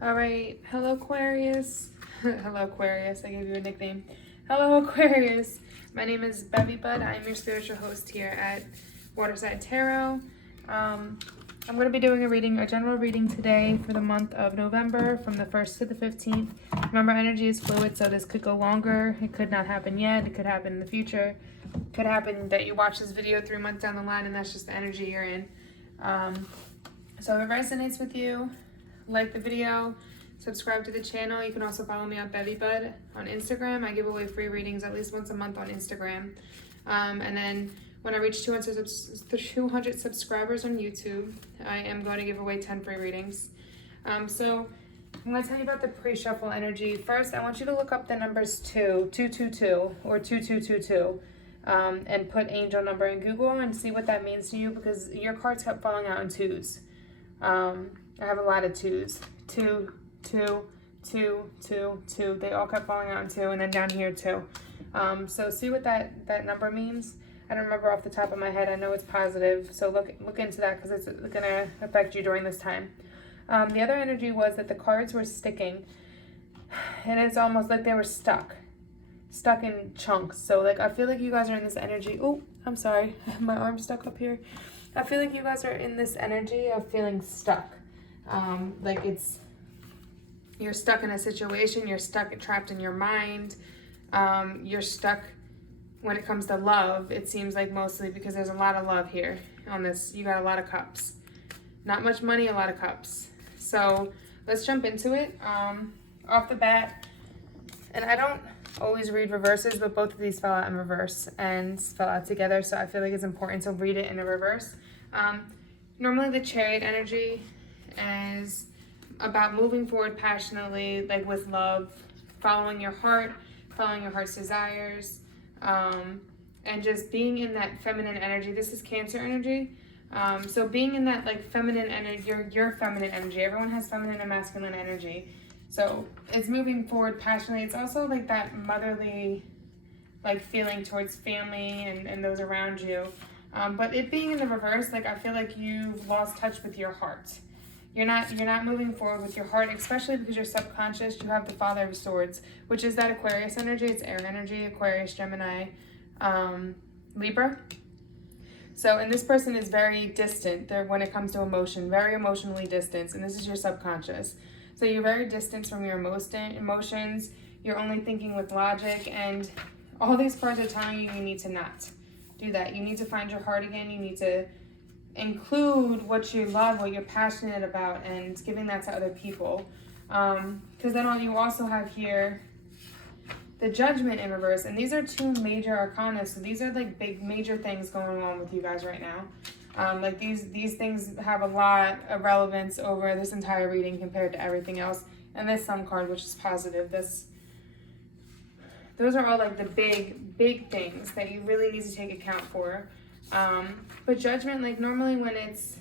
All right. Hello, Aquarius. Hello, Aquarius. I gave you a nickname. Hello, Aquarius. My name is bevybud. I'm your spiritual host here at Waterside Tarot. I'm going to be doing a general reading today for the month of November from the 1st to the 15th. Remember, energy is fluid, so this could go longer. It could not happen yet. It could happen in the future. It could happen that you watch this video 3 months down the line and that's just the energy you're in. So if it resonates with you, like the video, subscribe to the channel. You can also follow me on bevybud on Instagram. I give away free readings at least once a month on Instagram. And then when I reach 200 subscribers on YouTube, I am going to give away 10 free readings. So I'm going to tell you about the pre-shuffle energy. First, I want you to look up the numbers 222 or 2222 and put angel number in Google and see what that means to you, because your cards kept falling out in twos. I have a lot of twos. 2, 2, 2, 2, 2. They all kept falling out in 2, and then down here 2. So see what that number means. I don't remember off the top of my head. I know it's positive, so look into that, because it's going to affect you during this time. The other energy was that the cards were sticking, and it's almost like they were stuck in chunks. So like I feel like you guys are in this energy. Oh, I'm sorry, my arm's stuck up here. I feel like you guys are in this energy of feeling stuck. Like you're stuck in a situation, you're trapped in your mind, you're stuck when it comes to love. It seems like mostly because there's a lot of love here on this. You got a lot of cups. Not much money, a lot of cups. So let's jump into it. Off the bat, and I don't always read reverses, but both of these fell out in reverse and fell out together, so I feel like it's important to read it in a reverse. Normally the Chariot energy is about moving forward passionately, like with love, following your heart's desires, and just being in that feminine energy. This is Cancer energy. So being in that like feminine energy, your feminine energy. Everyone has feminine and masculine energy. So it's moving forward passionately. It's also like that motherly like feeling towards family and those around you. But it being in the reverse, like I feel like you've lost touch with your heart. You're not moving forward with your heart, especially because you're subconscious. You have the Father of Swords, which is that Aquarius energy. It's air energy, Aquarius, Gemini, Libra. So, and this person is very distant when it comes to emotion, very emotionally distant, and this is your subconscious. So you're very distant from your emotions. You're only thinking with logic, and all these cards are telling you need to not do that. You need to find your heart again. You need to include what you love, what you're passionate about, and giving that to other people. Because then you also have here the Judgment in reverse, and these are 2 major arcana, so these are like big major things going on with you guys right now. Like these things have a lot of relevance over this entire reading compared to everything else. And this Sun card, which is positive, those are all like the big things that you really need to take account for. But Judgment, like normally when it's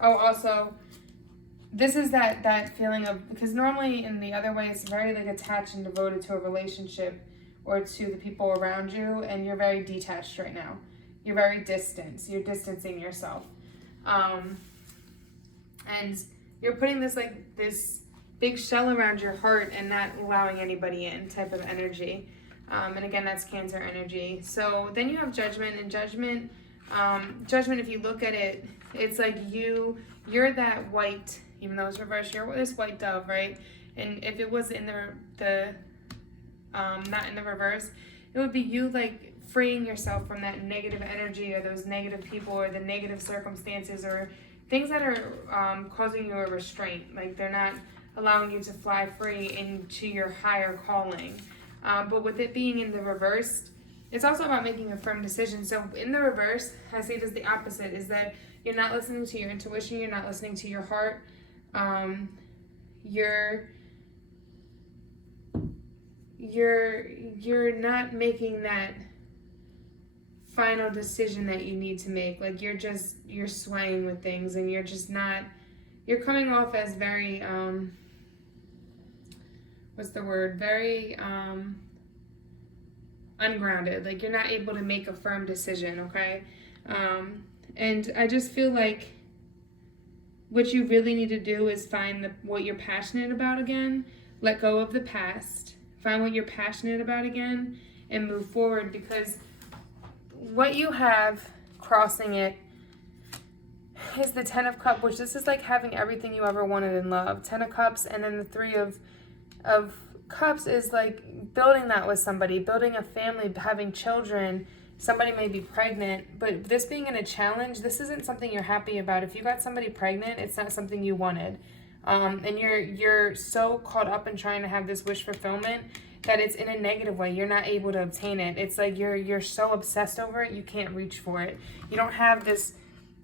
also this is that feeling of, because normally in the other way it's very like attached and devoted to a relationship or to the people around you, and you're very detached right now. You're very distant. You're distancing yourself. And you're putting this big shell around your heart and not allowing anybody in type of energy. And again, that's Cancer energy. So then you have Judgment, and Judgment, if you look at it, it's like you're that white, even though it's reversed, you're this white dove, right? And if it was in the not in the reverse, it would be you like freeing yourself from that negative energy or those negative people or the negative circumstances or things that are causing you a restraint. Like they're not allowing you to fly free into your higher calling. But with it being in the reverse, it's also about making a firm decision. So in the reverse, I see it as the opposite, is that you're not listening to your intuition, you're not listening to your heart. You're not making that final decision that you need to make. Like you're swaying with things, and you're coming off as very very ungrounded. Like you're not able to make a firm decision, okay? And I just feel like what you really need to do is find what you're passionate about again, let go of the past, find what you're passionate about again, and move forward, because what you have crossing it is the Ten of Cups, which this is like having everything you ever wanted in love. 10 of Cups, and then the Three of Cups is like building that with somebody, building a family, having children. Somebody may be pregnant, but this being in a challenge, this isn't something you're happy about. If you got somebody pregnant, it's not something you wanted. And you're so caught up in trying to have this wish fulfillment that it's in a negative way. You're not able to obtain it. It's like you're so obsessed over it, you can't reach for it. You don't have this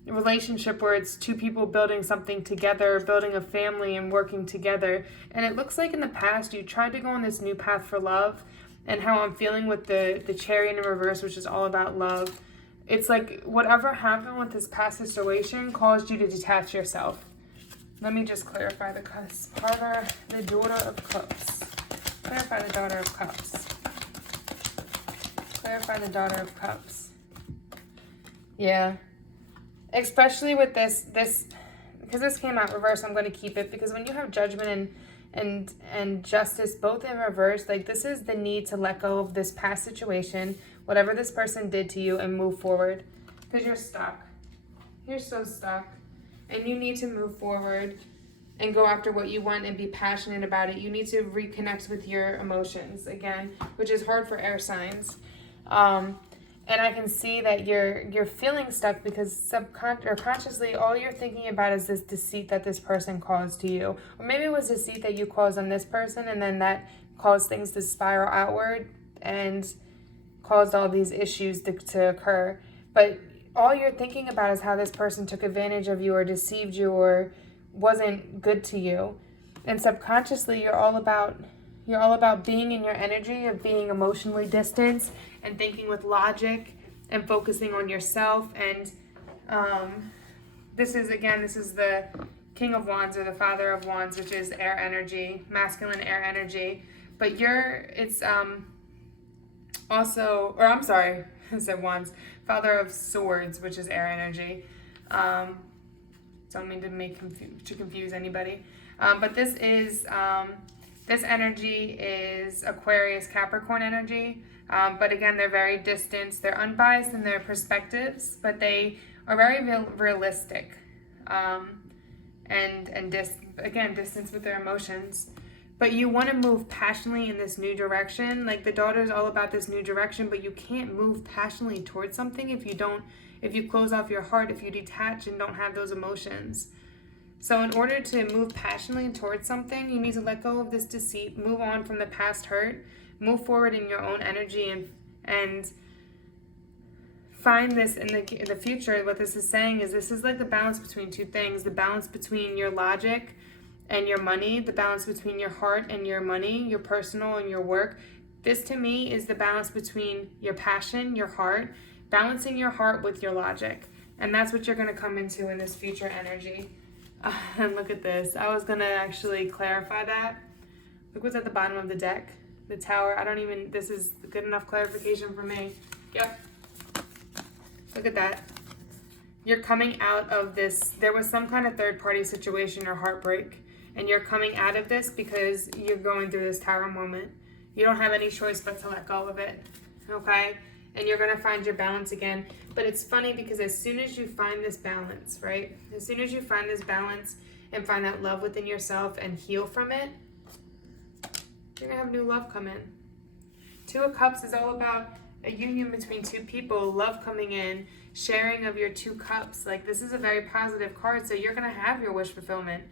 relationship where it's two people building something together, building a family and working together. And it looks like in the past you tried to go on this new path for love, and how I'm feeling with the Chariot in reverse, which is all about love. It's like whatever happened with this past situation caused you to detach yourself. Let me just clarify the Daughter of Cups. Clarify the Daughter of Cups. Clarify the Daughter of Cups. Yeah. Especially with this, because this came out reverse, I'm going to keep it, because when you have Judgment and Justice both in reverse, like this is the need to let go of this past situation, whatever this person did to you, and move forward, because you're stuck. You're so stuck, and you need to move forward and go after what you want and be passionate about it. You need to reconnect with your emotions again, which is hard for air signs. And I can see that you're feeling stuck because consciously all you're thinking about is this deceit that this person caused to you. Or maybe it was deceit that you caused on this person, and then that caused things to spiral outward and caused all these issues to occur. But all you're thinking about is how this person took advantage of you or deceived you or wasn't good to you. And subconsciously you're all about being in your energy of being emotionally distanced and thinking with logic and focusing on yourself. And this is the King of Wands or the Father of Wands, which is air energy, masculine air energy. But it's also, or I'm sorry, I said Wands, Father of Swords, which is air energy. Don't mean to confuse anybody. But this energy is Aquarius, Capricorn energy. But again, they're very distant. They're unbiased in their perspectives, but they are very realistic. And distance with their emotions. But you want to move passionately in this new direction. Like the Daughter is all about this new direction, but you can't move passionately towards something if you close off your heart, if you detach and don't have those emotions. So in order to move passionately towards something, you need to let go of this deceit, move on from the past hurt, move forward in your own energy, and find this in the future. What this is saying is this is like the balance between two things, the balance between your logic and your money, the balance between your heart and your money, your personal and your work. This to me is the balance between your passion, your heart, balancing your heart with your logic. And that's what you're going to come into in this future energy. And look at this. I was going to actually clarify that. Look what's at the bottom of the deck. The Tower. This is good enough clarification for me. Yep. Look at that. You're coming out of this. There was some kind of third-party situation or heartbreak. And you're coming out of this because you're going through this Tower moment. You don't have any choice but to let go of it. Okay? And you're going to find your balance again. But it's funny because as soon as you find this balance, right? As soon as you find this balance and find that love within yourself and heal from it, you're going to have new love come in. Two of Cups is all about a union between two people, love coming in, sharing of your two cups. Like this is a very positive card. So you're going to have your wish fulfillment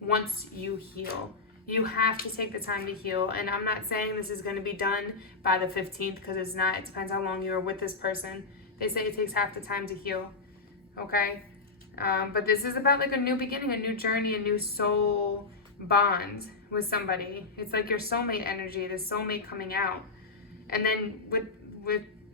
once you heal. You have to take the time to heal. And I'm not saying this is going to be done by the 15th because it's not. It depends how long you are with this person. They say it takes half the time to heal. Okay? But this is about like a new beginning, a new journey, a new soul bond with somebody. It's like your soulmate energy, the soulmate coming out. And then with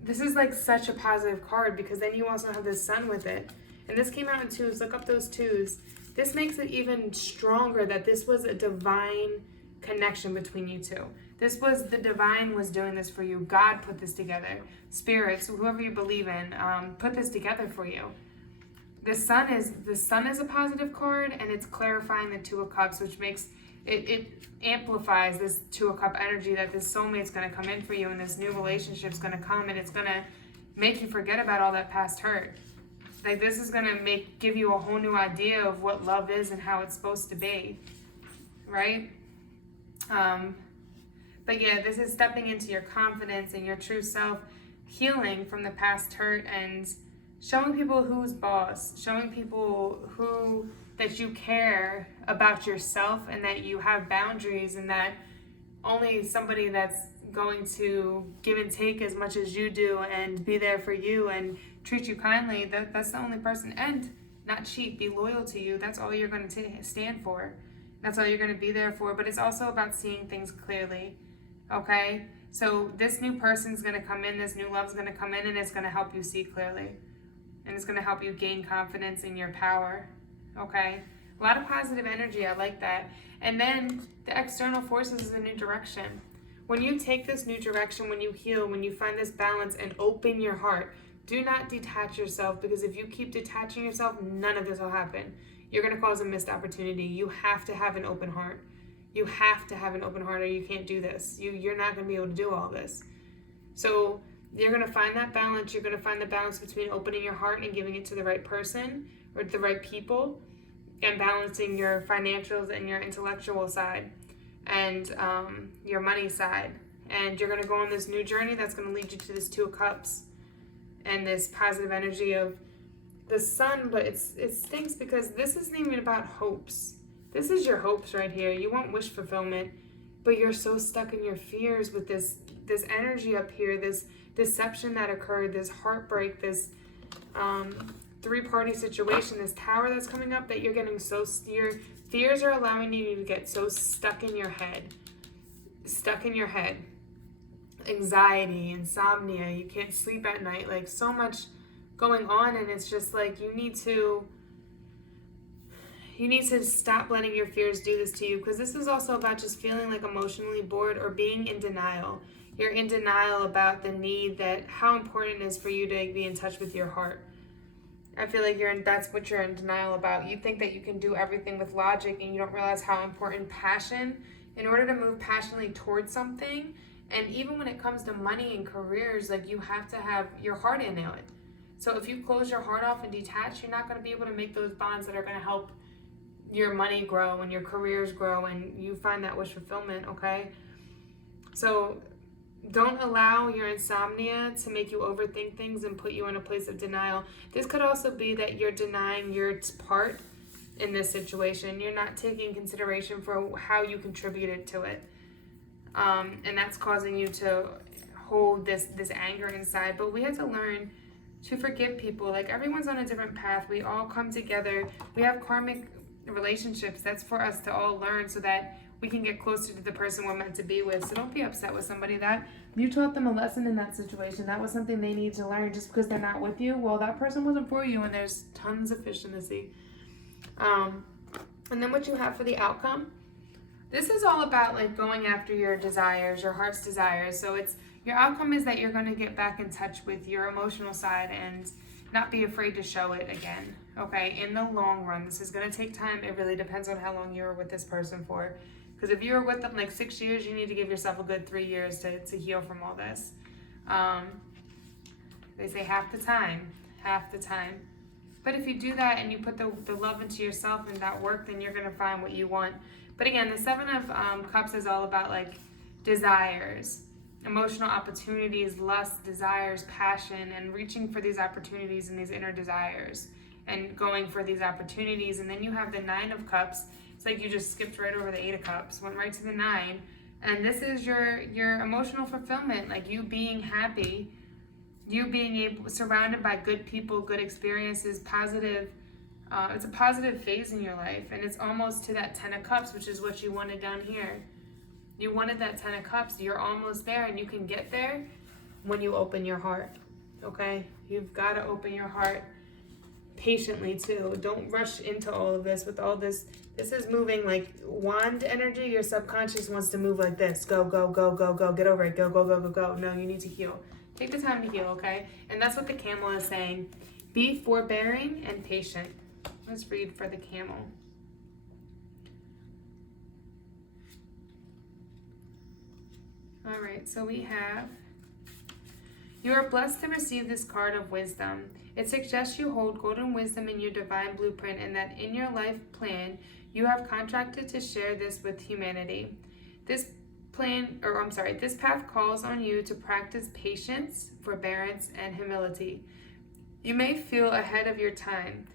this is like such a positive card because then you also have the Sun with it. And this came out in twos. Look up those twos. This makes it even stronger that this was a divine connection between you two. The divine was doing this for you. God put this together. Spirits, whoever you believe in, put this together for you. the sun is a positive card, and it's clarifying the Two of Cups, which makes it amplifies this Two of Cup energy that this soulmate's going to come in for you, and this new relationship's going to come, and it's going to make you forget about all that past hurt. Like, this is going to give you a whole new idea of what love is and how it's supposed to be, right? But yeah, this is stepping into your confidence and your true self, healing from the past hurt, and showing people who's boss, showing people that you care about yourself, and that you have boundaries, and that only somebody that's going to give and take as much as you do and be there for you and treat you kindly, that's the only person, and not cheat, be loyal to you. That's all you're going to stand for. That's all you're going to be there for. But it's also about seeing things clearly, okay? So this new person's going to come in, this new love's going to come in, and it's going to help you see clearly. And it's going to help you gain confidence in your power, okay? A lot of positive energy, I like that. And then the external forces is a new direction. When you take this new direction, when you heal, when you find this balance and open your heart, do not detach yourself, because if you keep detaching yourself, none of this will happen. You're going to cause a missed opportunity. You have to have an open heart. You have to have an open heart, or you can't do this. You're not going to be able to do all this. So you're going to find that balance. You're going to find the balance between opening your heart and giving it to the right person or the right people, and balancing your financials and your intellectual side and your money side. And you're going to go on this new journey that's going to lead you to this Two of Cups and this positive energy of the sun. But it stinks, because this isn't even about hopes. This is your hopes right here. You want wish fulfillment, but you're so stuck in your fears with this energy up here, this deception that occurred, this heartbreak, this three-party situation, this tower that's coming up, that you're getting your fears are allowing you to get so stuck in your head. Anxiety, insomnia, you can't sleep at night, like so much going on, and it's just like you need to stop letting your fears do this to you, because this is also about just feeling like emotionally bored or being in denial. You're in denial about the need, that how important it is for you to be in touch with your heart. I feel like that's what you're in denial about. You think that you can do everything with logic, and you don't realize how important passion, in order to move passionately towards something, and even when it comes to money and careers, like, you have to have your heart in it. So if you close your heart off and detach, you're not going to be able to make those bonds that are going to help your money grow and your careers grow, and you find that wish fulfillment, okay? So don't allow your insomnia to make you overthink things and put you in a place of denial. This could also be that you're denying your part in this situation. You're not taking consideration for how you contributed to it. And that's causing you to hold this anger inside. But we have to learn to forgive people. Like, everyone's on a different path. We all come together. We have karmic relationships. That's for us to all learn, so that we can get closer to the person we're meant to be with. So don't be upset with somebody that you taught them a lesson in that situation. That was something they need to learn. Just because they're not with you, well, that person wasn't for you, and there's tons of fish in the sea. And then what you have for the outcome, this is all about like going after your desires, your heart's desires. So your outcome is that you're going to get back in touch with your emotional side and not be afraid to show it again. Okay, in the long run, this is going to take time. It really depends on how long you were with this person for. Because if you were with them like 6 years, you need to give yourself a good 3 years to heal from all this. They say half the time. But if you do that and you put the love into yourself and that work, then you're going to find what you want. But again, the Seven of Cups is all about like desires, emotional opportunities, lust, desires, passion, and reaching for these opportunities and these inner desires and going for these opportunities. And then you have the Nine of Cups. It's like you just skipped right over the Eight of Cups, went right to the Nine. And this is your emotional fulfillment, like you being happy, you being surrounded by good people, good experiences, positive. It's a positive phase in your life, and it's almost to that 10 of Cups, which is what you wanted down here. You wanted that 10 of Cups. You're almost there, and you can get there when you open your heart, okay? You've got to open your heart patiently, too. Don't rush into all of this with all this. This is moving like wand energy. Your subconscious wants to move like this. Go, go, go, go, go. Get over it. Go, go, go, go, go. No, you need to heal. Take the time to heal, okay? And that's what the camel is saying. Be forbearing and patient. Let's read for the camel. All right, so we have, you are blessed to receive this card of wisdom. It suggests you hold golden wisdom in your divine blueprint and that in your life plan, you have contracted to share this with humanity. This path calls on you to practice patience, forbearance, and humility. You may feel ahead of your time.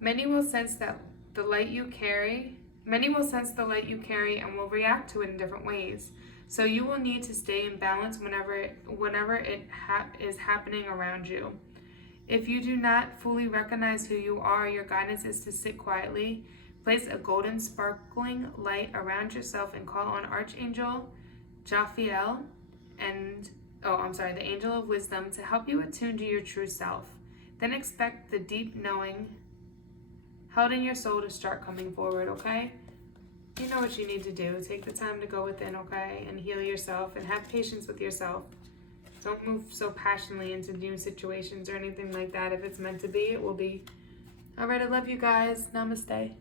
Many will sense the light you carry and will react to it in different ways. So you will need to stay in balance whenever it is happening around you. If you do not fully recognize who you are, your guidance is to sit quietly, place a golden sparkling light around yourself, and call on Archangel Jophiel the Angel of Wisdom, to help you attune to your true self. Then expect the deep knowing held in your soul to start coming forward, okay? You know what you need to do. Take the time to go within, okay? And heal yourself and have patience with yourself. Don't move so passionately into new situations or anything like that. If it's meant to be, it will be. All right, I love you guys. Namaste.